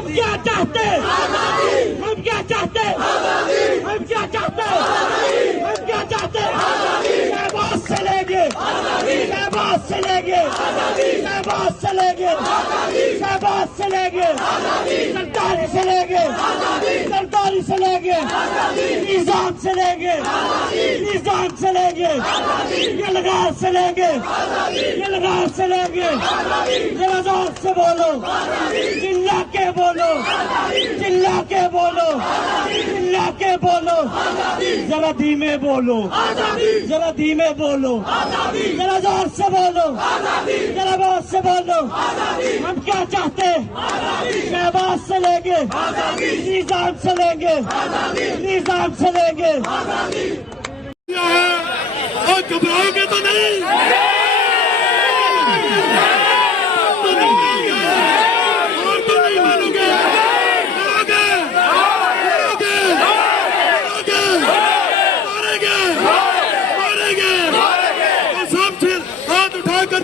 हम क्या चाहते हैं? हम क्या चाहते हैं? हम क्या चाहते हैं? हम क्या चाहते हैं? शहबाज से लेंगे, शहबाज से लेंगे, शहबाज से लेंगे, शहबाज से लेंगे, सरदारी से लेंगे, सरदारी से लेंगे, निजाम से लेंगे, निजाम से लेंगे, यलगार से लेंगे, यलगार से लेंगे। जरा जोर से बोलो, चिल्ला के बोलो, चिल्ला के बोलो, चिल्ला के बोलो, जरा धीमे बोलो, जरा धीमे बोलो, जरा जोर से बोलो, जरा जोर से बोलो। हम क्या चाहते हैं? शहबाज से लेंगे, निजाम से लेंगे, निजाम से लेंगे। और घबराओगे तो नहीं?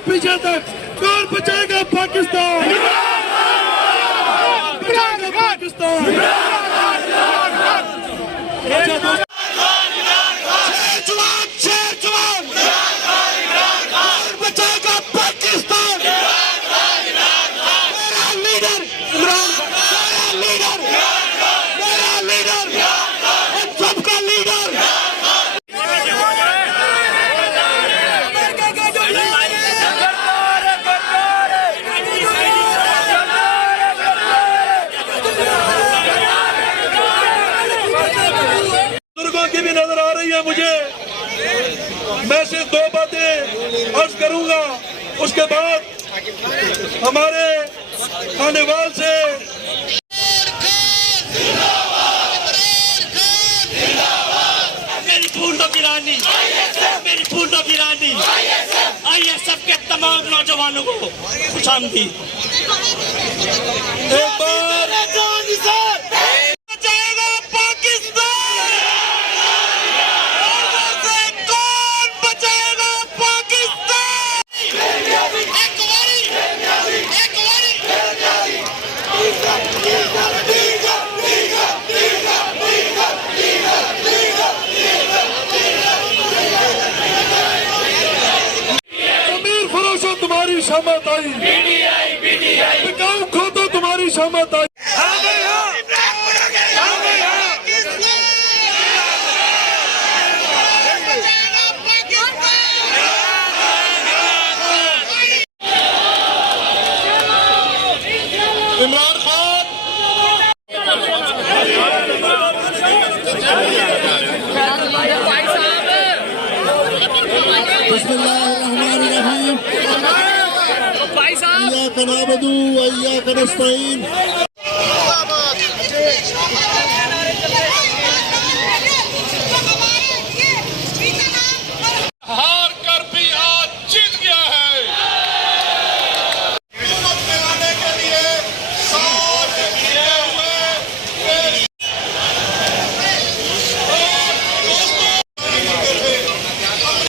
पीछे तक कौन बचाएगा पाकिस्तान? बचाएगा पाकिस्तान। शेर जवान बचाएगा पाकिस्तान। मेरा लीडर इमरान, मेरा लीडर हम सबका लीडर। की भी नजर आ रही है मुझे। मैं सिर्फ दो बातें अर्ज करूंगा, उसके बाद हमारे खानेवाल से मेरी फूलों की रानी, मेरी फूलों की रानी ISF के तमाम नौजवानों को खुशामदीद। एक बार तुम्हारी शामत आई, गाँव खो तो तुम्हारी शामत आई। इमरान खान बिस्मिल्लाहिर्रहमानिर्रहीम। इय्याका नअबुदु व इय्याका नस्तईन।